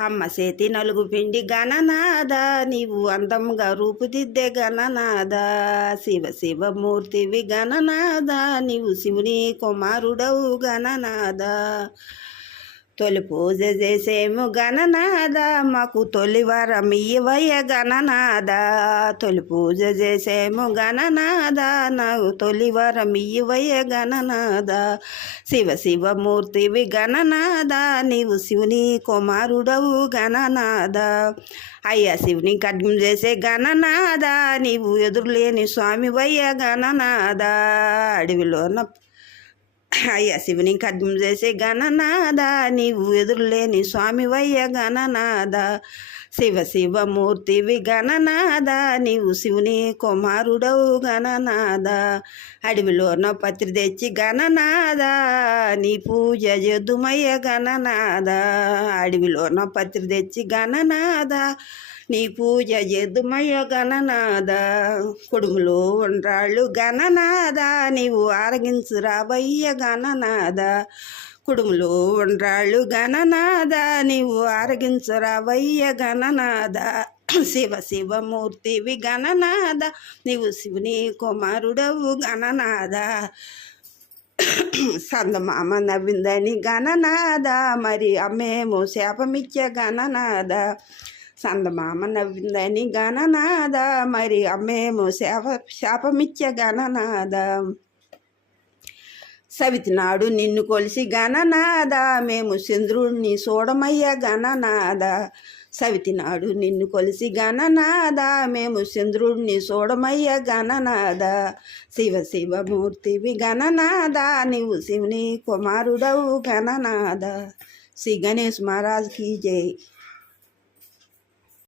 అమ్మ సేతి నలుగు పిండి గణనాద నీవు అందంగా రూపుదిద్దే గణనాద శివ శివమూర్తివి గణనాద నీవు శివుని కుమారుడవు గణనాద తొలి పూజ చేసేము గణనాద మాకు తొలి వరం ఇవయ్య గణనాద తొలి పూజ చేసేము గణనాద నాకు తొలి వరం ఇవయ్య గణనాద శివ శివమూర్తివి గణనాద నీవు శివుని కుమారుడవు గణనాద అయ్యా శివుని ఖడ్గం చేసే గణనాద నీవు ఎదురులేని స్వామి వయ్య గణనాద అడవిలోన అయ్యా శివుని ఖడ్గం చేసే గణనాద నీవు ఎదురులేని స్వామివయ్య గణనాద శివ శివమూర్తివి గణనాద నీవు శివుని కుమారుడవు గణనాద అడవిలోన పత్రి తెచ్చి గణనాద నీ పూజ జదుమయ్య గణనాద అడవిలోన పత్రి తెచ్చి గణనాద నీ పూజ జదుమయ్య గణనాద కొడుములు ఉండ్రాళ్ళు గణనాద నీవు ఆరగించు రాబయ్య గణనాద కుడుములు ఉండ్రాళ్ళు గణనాద నీవు ఆరగించు రాబయ్య గణనాద శివ శివమూర్తివి గణనాద నీవు శివుని కుమారుడవు గణనాద సందమామ నవ్విందని గణనాద మరి అమ్మేమో శాపమిచ్చే గణనాద? సందమామ నవ్విందని గణనాద మరి అమ్మేమో శాప శాపమిచ్చే గణనాద? సవితి నాడు నిన్ను కొలిసి గణనాద మేము చంద్రుణ్ణి చూడమయ్య గణనాద సవితి నాడు నిన్ను కొలిసి గణనాద మేము చంద్రుణ్ణి చూడమయ్య గణనాద శివ శివమూర్తివి గణనాద నీవు శివుని కుమారుడవు గణనాద శ్రీ గణేష్ మహారాజ్కి జై.